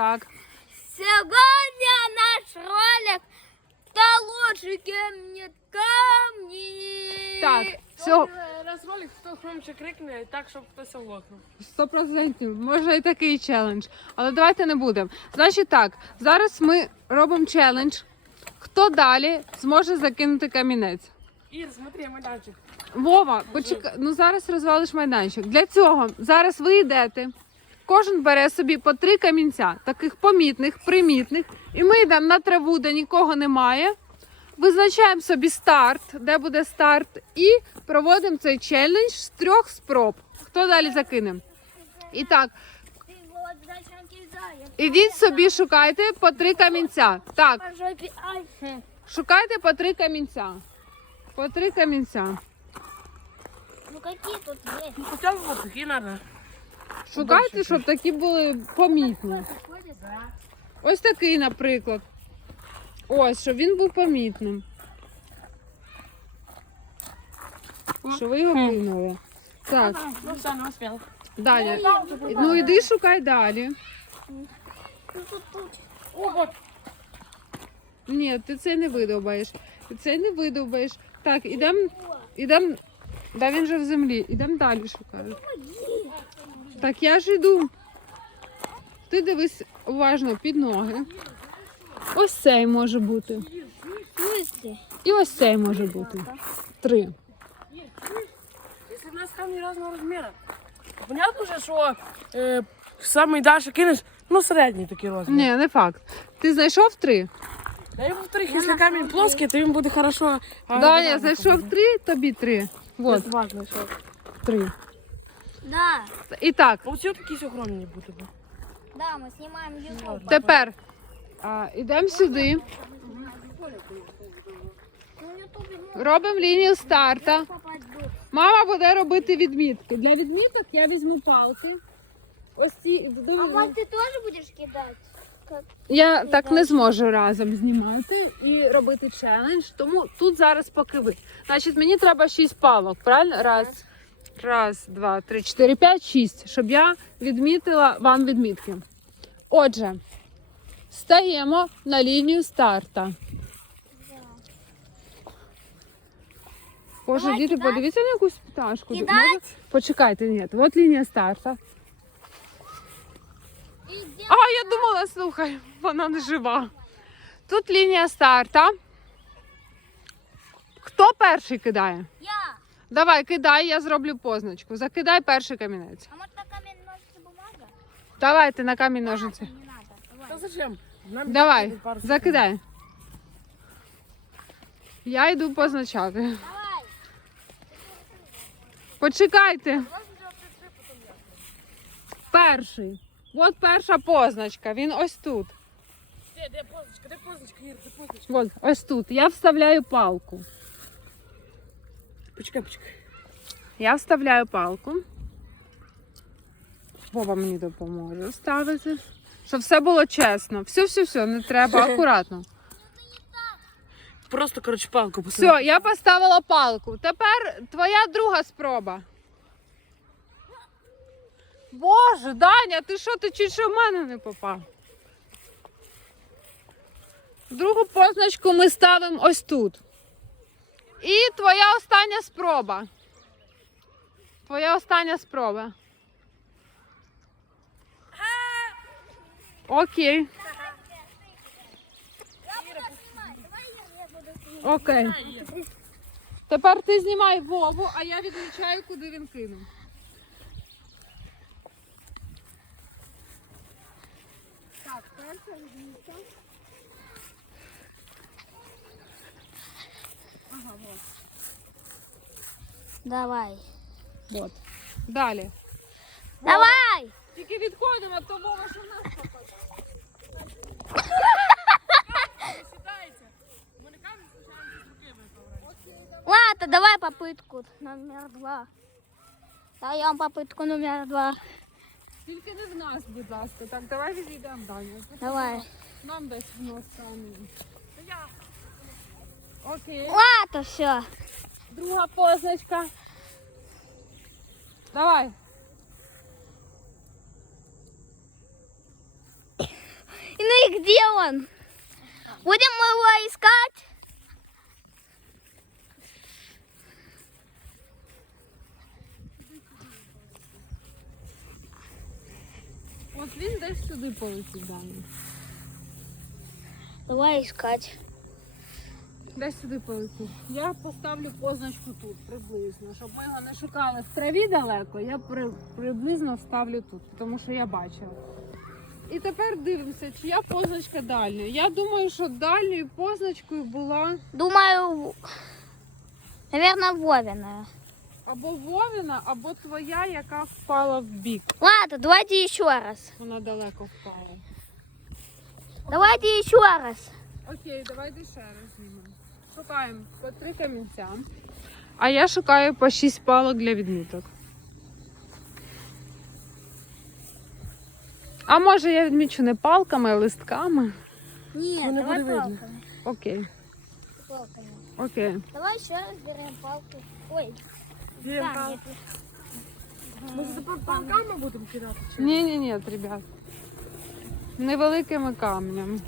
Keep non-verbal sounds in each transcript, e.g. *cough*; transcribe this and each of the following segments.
Так. Сегодня наш ролик «Кто лучше кемнет камни?» Так, все, Раз ролик, хто громче крикне, так, щоб хтось оглохнув. сто процентів. Може і такий челендж. Але давайте не будемо. Значить так, зараз ми робимо челендж. Хто далі зможе закинути камінець? Ір, смотри, майданчик. Вова, почекай, ну зараз розвалиш майданчик. Для цього зараз ви йдете. Кожен бере собі по три камінця, таких помітних, примітних, і ми йдемо на траву, де нікого немає. Визначаємо собі старт, де буде старт, і проводимо цей челендж з трьох спроб. Хто далі закине? І так, ідіть собі, шукайте по три камінця. Так, шукайте по три камінця. По три камінця. Ну какие тут есть? Ну, хоча б такі надо. Шукайте, щоб такі були помітні. Ось такий, наприклад. Ось, щоб він був помітним. Що ви його кинули. Так, Ну все, не успів. далі. Ну іди шукай далі. Ну. Ні, ти це не видовбаєш. Ти це не видовбаєш. Так, ідемо. Ідем. Да він же в землі. Ідемо далі шукати. Так, я ж іду. Ти дивись уважно під ноги. Ось цей може бути. І ось цей може бути. Три. Якщо в нас камні різного розміру, понятно вже, що е, самий дальше кинеш, ну середній такий розмір. Ні, не факт. Ти знайшов три? Да я повторюю, якщо камінь плоский, то він буде хорошо. а Даня, вода знайшов три, тобі три. буде. От, Це важно, що. три. Да. І так, Оці якісь огромні будуть. Да, мы снимаем YouTube. тепер а, ідемо сюди, Ну, робимо лінію старта. попаду. Мама буде робити відмітки. Для відміток я візьму палки. Ось ці. А вот ты тоже будешь кидать? Как? Я так не зможу разом знімати і робити челендж, тому тут зараз поки ви. Значить, мені треба шість палок, правильно? Раз, раз, два, три, чотири, п'ять, шість, щоб я відмітила вам відмітки. Отже, стаємо на лінію старта. Боже, діти, подивіться на якусь пташку. Кидать? Може- Почекайте, ні, от лінія старта. А, я думала, слухай, вона не жива. Тут лінія старта. Хто перший кидає? Я. Давай, кидай, я зроблю позначку. Закидай перший камінець. А может на камень ножницы бумага? Давайте на камінь. Не надо. Давай. Та зачем? Нам Давай, буде пару секунд. закидай. Я йду позначати. Давай. Почекайте. Перший. От перша позначка. Він ось тут. Де, де позначка, де позначка, Ір, де позначка? От, ось тут. Я вставляю палку. Почекай, почекай. Я вставляю палку. Вова мені допоможе ставити. Щоб все було чесно. Все, все, все, не треба, *laughs* акуратно. Просто, коротше, палку посадив. Все, я поставила палку. Тепер твоя друга спроба. Боже, Даня, ти що, ти чуть що в мене не попав? Другу позначку ми ставимо ось тут. І твоя остання спроба. Твоя остання спроба. Окей. Окей. Тепер ти знімай Вову, а я відмічаю, куди він кинув. Так, перша відмітка. Ага, вот. Давай. вот. Далі. Давай. Тільки відходимо, то Вова що в нас попаде. Сідається. У мене камінь спочатку з руки випав. Ладно, давай попытку номер два. Даем попытку номер два. Тільки не в нас, будь ласка. Так, давай відійдемо далі. Давай. Нам десь в нос камінь. Окей. Ладно, все. Друга позначка. Давай. Ну и где он? Будем его искать? От він десь сюди полетів Даня. Давай искать. Десь сюди полетів. Я поставлю позначку тут приблизно, щоб ми його не шукали в траві далеко. Я при, приблизно ставлю тут, тому що я бачила. І тепер дивимося, чия позначка дальньої. Я думаю, що дальньою позначкою була Думаю, наверное, Вовина. або Вовіна, або твоя, яка впала в бік. Ладно, давайте еще раз. Вона далеко впала. Давайте еще раз. Окей, давайте ще раз знімемо. Шукаємо по три камінця. А я шукаю по шість палок для відміток. А може я відмічу не палками, а листками? Нет, Ну, не давай буде видно. палками. Окей, палками. окей. Давай еще раз берем палку. Ой, да, палка? нет. Може тепер палками будемо кидати? Ні, ні, ні, ребят. Невеликими камнями.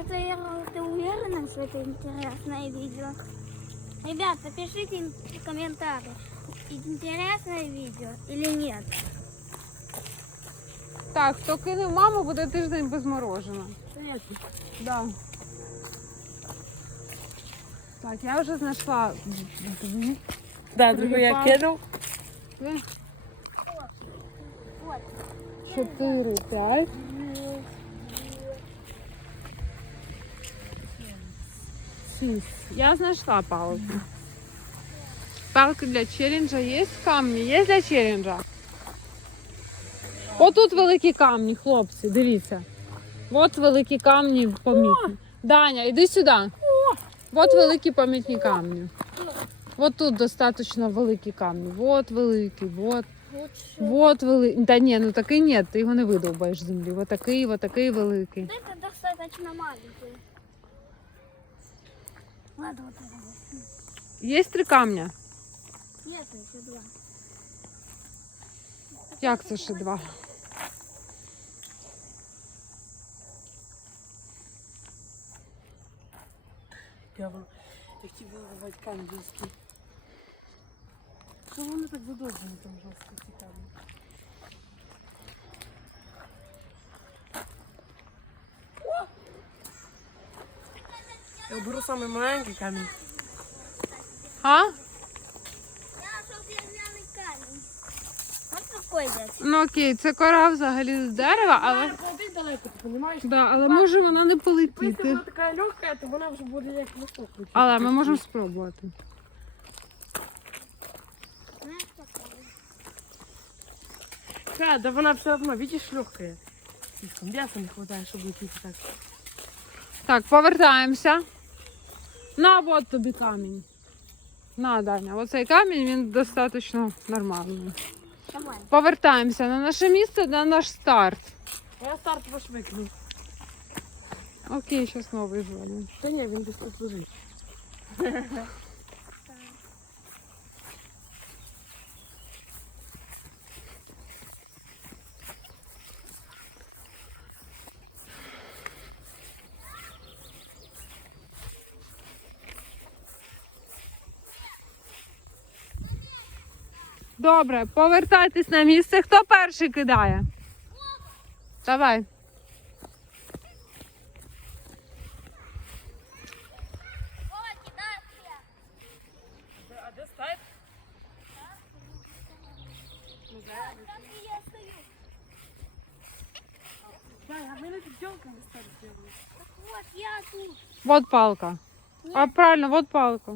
Это, Ира, ты уверена, что это интересное видео? Ребят, напишите в комментариях, интересное видео или нет. Так, хто кинув маму, буде тиждень без мороженого. Понятно. Да. Так, я вже знайшла дві. Да, другу я кинув. Чотири, п'ять. Шість. Я знайшла палку. Палки для челенджа є камні? Є для челенджа? Отут великі камні, хлопці, дивіться. От великі камні помітні. Даня, іди сюди. От великі помітні камні. От тут достатньо великі камні. От великий, от. Вот великий. Та ні, ну такий ні, ти його не видовбаєш з землі. Вот такий, вот такий великий. Это достаточно маленький. Ладно, вот это вот. Є три камня. Нет, еще два. Як це ще два? Я вам я хотів виливати камінь жорсткий. Що вони так задовжені там жорстко ці камні? Я беру самий маленький. А? Камень. Взять? Ну окей, це кора взагалі з дерева, але. Вона полетить далеко, ти розумієш? Да, але може вона не Якщо полетіти. вона така легка, то вона вже буде як листок. летіти. Але ми можемо спробувати. Да, да вона все одно, видиш, легкая. Слишком мяса не хватает, чтобы лететь так. Так, повертаємося. На, от тобі камінь. На, Даня, оцей камінь він достатньо нормальний. Давай. Повертаємося на наше місце, на наш старт. Я старт ваш викинув. Окей, зараз новий зробимо. Та ні, він десь тут лежить. Добре, повертайтесь на місце. Хто перший кидає? Давай. Вот палка. А правильно, вот палка.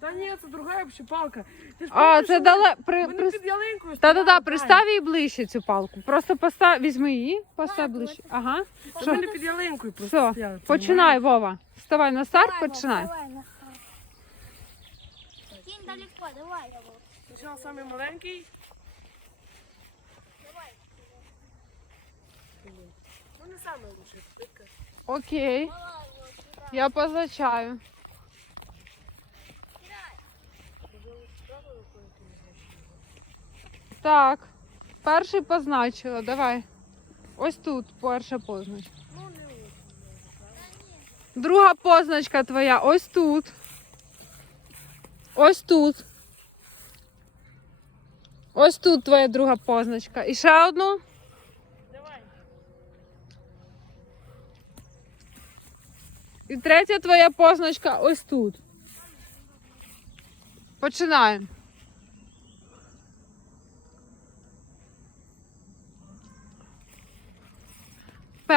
Та ні, це друга вообще палка. Ти ж А, це що дала. При, Вони при... під ялинкою стояли, пристав їй ближче цю палку. Просто постав, візьми її, постав ближче. Ага. Що? Вони під ялинкою просто Все, стояли. починай, Вова. Вставай на старт, Давай, Вов, починай. Давай, на старт. Кинь далеко, давай его. Спочатку самий маленький. Давай. Ну не самий лучший. Тільки. Окей. Давай его сюда. Я позначаю. Так. Перший позначила, давай. Ось тут перша позначка. Друга позначка твоя ось тут. Ось тут. Ось тут твоя друга позначка. І ще одну. Давай. І третя твоя позначка ось тут. Починаємо.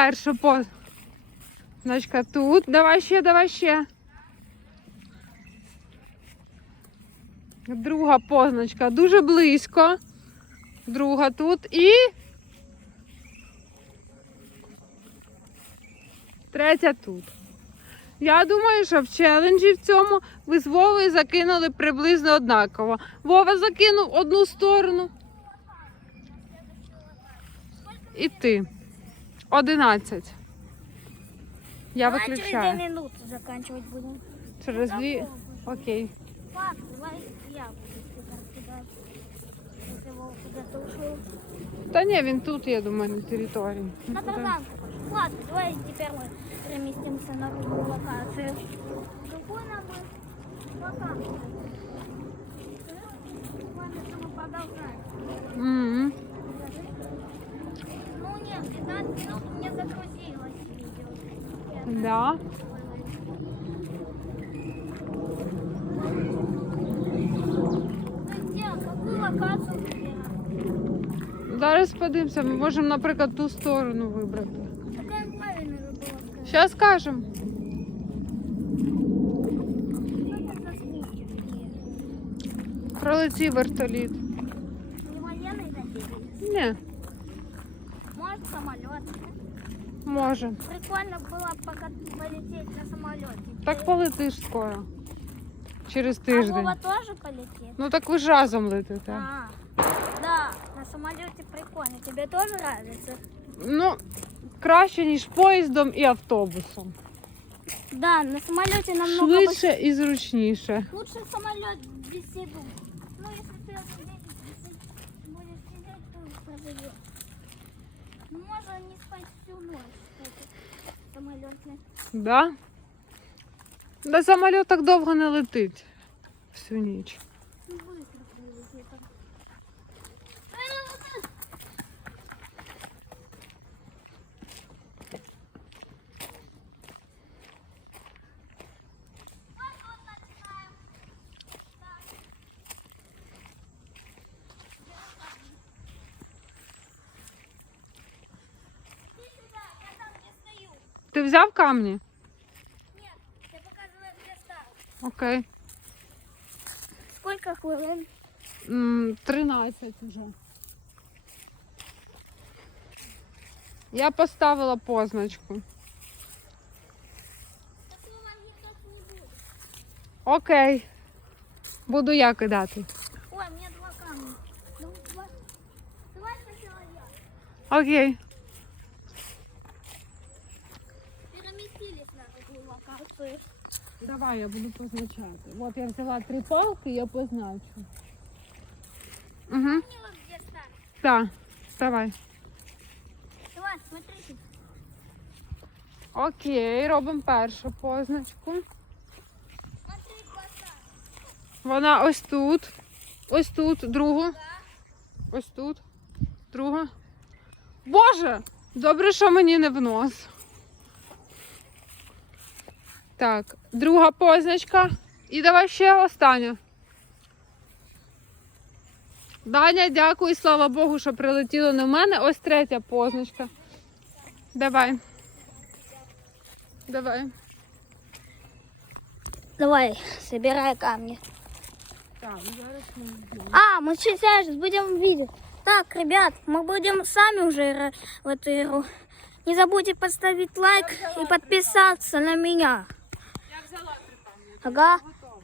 Перша позначка тут. Давай ще, давай ще. Друга позначка дуже близько. Друга тут і. Третя тут. Я думаю, що в челенджі в цьому ви з Вовою закинули приблизно однаково. Вова закинув одну сторону. І ти. Одинадцять. Я Давай через виключаю. две минуты заканчивать будем. Через дві. Окей. Ладно, давай я буду сюда кидать. Если Вова куда-то ушел. Та ні, він тут, я думаю, на території. На тарзанку пошел. Ладно, давай теперь мы переместимся на другую локацию. Другую нам мы локацию. Ладно, что мы продолжаем. М. Ну нет, 15 минут у меня загрузилось видео. Да. Ну где, какую локацию выбираем? Зараз подивимося, ми можемо, наприклад, ту сторону вибрати. Какая правильная была сказать? Зараз скажемо. Что это за звуки такие? Пролетів вертоліт. Не военный такие? Ні, може. Прикольно было пока полететь на самолете. Так полетиш скоро. Через А тиждень. Вова тоже полетит? Ну так ви ж разом летите. А, да, на самолете прикольно. Тебе тоже нравится? Ну, краще, ніж поїздом і автобусом. Да, на самолете намного быстрее. Швидше і зручніше. Лучше самолет без седу. Ну, если ты один день сидеть- будешь сидеть, то проживешь. Можно не в. Да? Да самоліт так довго не летить всю ніч. Ну, быстро прилетит. Иди сюда, я там где стою. Ти взяв камні? Нет, я показываю, где ставить. Окей. Сколько хвилин? 13 вже. Я поставила позначку. Окей. Буду я кидати. Ой, у меня два камня. Два. Давай сначала я. Окей. Локацию. Давай я буду позначати. От я взяла три палки, я позначу. Угу. Так, давай. Давай, смотрите. Окей, робимо першу позначку. Смотри. Вона ось тут. Ось тут, другу. Ось тут. Друга. Боже! Добре, що мені не в нос. Так, друга позначка. І давай ще останню. Даня, дякую, слава Богу, що прилетіло не в мене. Ось третя позначка. Давай. Давай. Давай, собирай камни. Так, зараз ми візьмемо. А, мы сейчас будем видеть. Так, ребят, мы будем сами уже играть в эту игру. Не забудьте поставить лайк и подписаться на меня. Я взяла три камні. Ага. Готова.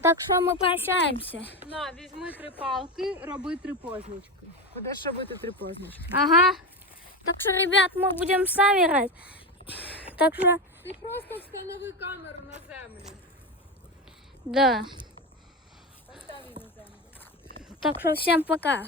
Так что мы прощаемся. На, візьми три палки, роби три позначки. Будеш робити три позначки. Ага. Так что, ребят, мы будем сами играть. Так что, Ти просто встанови камеру на землю. да. Постав її на землю. Так что всем пока.